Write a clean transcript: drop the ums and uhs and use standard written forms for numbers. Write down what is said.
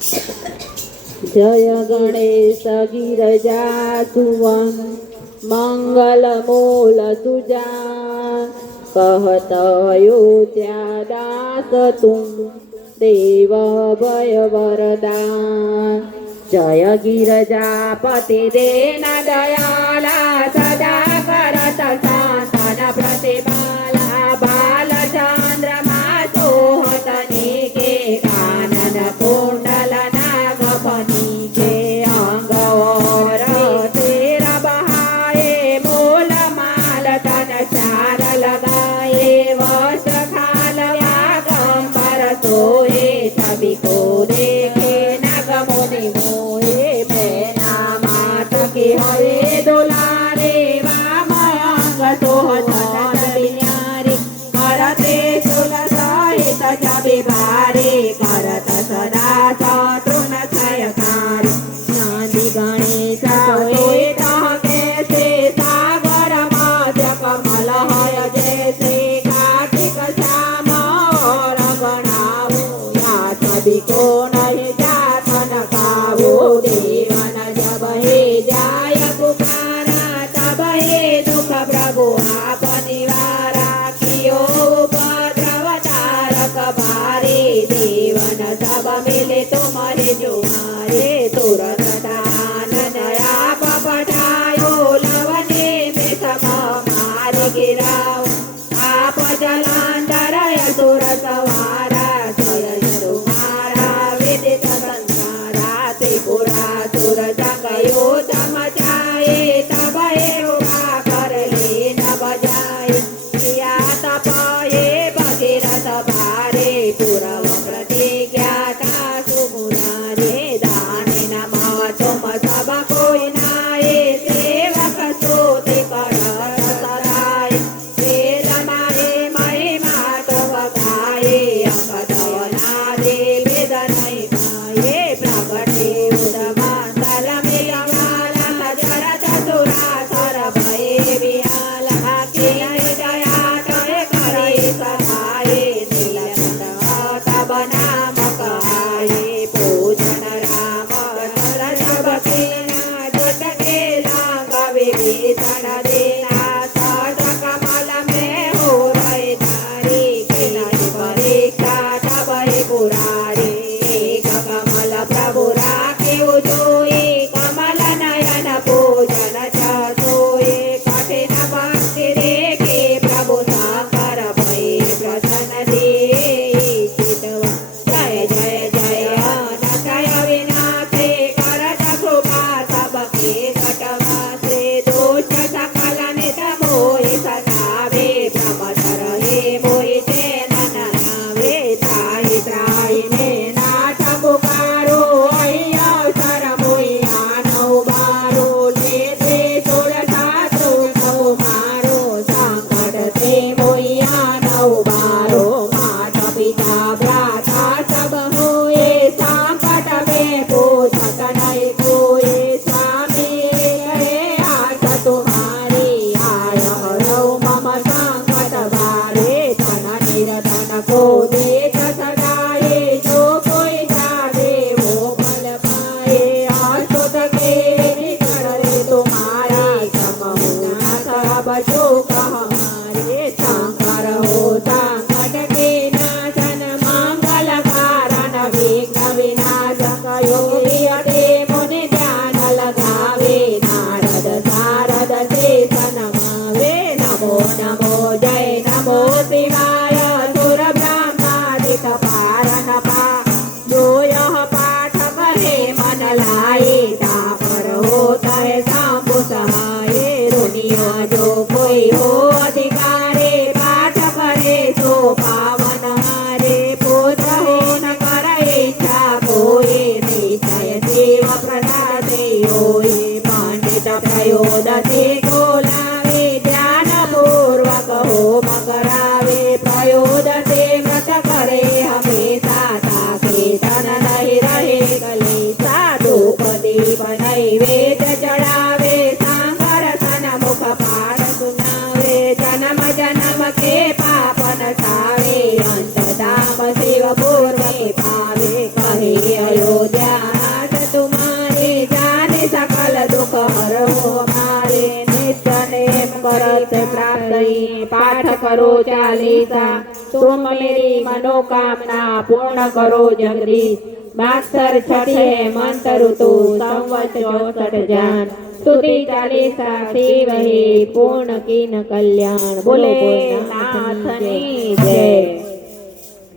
जय गणेश गिरजा सुवन मंगल मूल सुजा कहत अयोध्या दास तुम देव भय वरदान। जय गिरजापति देन दयाला सदा करत शांतन प्रतिपाला बालचंद्रमा सोहत के कानन कुंडल नागफनी के अंग और तेर बहाए मूल माल तन चार लगाए वस्त्र खाल व्यागंबर सोए सभी को देखे नग मुनि मोहे पैना मात के हरे दुलारे वाम अंग सोहत न्यारे करते सुल सहित छवि भारे करत सदा शत्रुन क्षयकारी नांदी गणेश सोए कैसे सागर मध्य कमल हय जैसे कार्तिक श्याम और गणाओ या छवि को नहीं जातन पाओ देवन जब हे जाय पुकारा तब हे दुख प्रभु आप निवारा कियो उपद्रव तारक भारे देवन सब मिले तुम्हारे जुआरे तुरंत दान नया पठायो लवने में सम मार गिराओ आप जलांतर असुर सवारा स्वयं तुम्हारा विदित संसारा त्रिपुरा सुर जगयो मचाए तब उभा कर ले न बजाए किया तपाए भगीरथ भारे पूर्व प्रतिज्ञाता सुमुरारे दाने नमः तुम सब कोई नाये सेवक स्तुति करत सदाय वेद मारे महिमा तुम गाये अकदवना दे वेद नहीं पाए प्रगटे उदमा तल में अमाला जरत सुरा सर भये विहाला के दया तय करे सहाये तब नाम कहाये पूजन राम सब केना जग के लांग विभीषण देना सद कमल में हो रहे तारी के परीक्षा तब हे पुरारी एक कमल प्रभु राखे जोई कमल नयन पूजन चोए कठिन भक्ति देखे प्रभु साकर भय प्रसन्न दे जय जय जय अनक्षय विनाशे करत कृपा सबके कटवासे दुष्ट सकल नित मोहि सतावे प्रमथ रहे मोहि चैन न आवे त्राहि त्राहि ने नाथ पुकारो अय्या शर मोहि आनौ बारो लेते सुर साधु सब मारो संकट से मोहि आनौ बारो माता पिता भ्राता सब होए संकट में पूछत नहीं कोई स्वामी रहे आस तुम्हारी आय हरौ मम संकट भारे धन निर्धन को देत सदाए जो कोई जागे वो फल पाए आसुत के करे तुम्हारी समहु नाथ अब शोक हमारे शंकर हो संकट के नाशन मंगल कारण विघ्न विनाशक योगी अटे मुनि ध्यान लगावे नारद सारद शेष नमावे नमो नमो जय नमो शिवाय सुर ब्रह्मादिक पारन पा जो यह पाठ करे मन लाए तापर होता है सांबु सहाये रुनिया जो कोई हो अधिकारे पाठ करे सो पावन हारे पुत्र हो न कर इच्छा कोई निश्चय देव प्रसाद होए पंडित प्रयोदसे को लावे ध्यान पूर्वक होम करावे प्रयोदसे व्रत करे हमेशा ताके धन नहीं रहे कलेसा धूप दीप नैवेद्य चढ़ावे सांगर सन मुख पाठ सुनावे जन्म जन्म के पापन सावे अंत धाम शिव पूर्व पावे कहे अयोध्या मनोरथ प्राप्त पाठ करो चालीसा तुम मेरी मनोकामना पूर्ण करो जगदीश मास्तर छठे मंत्र ऋतु संवत 64 जान स्तुति चालीसा शिव ही पूर्ण कीन कल्याण बोले नाथ की जय।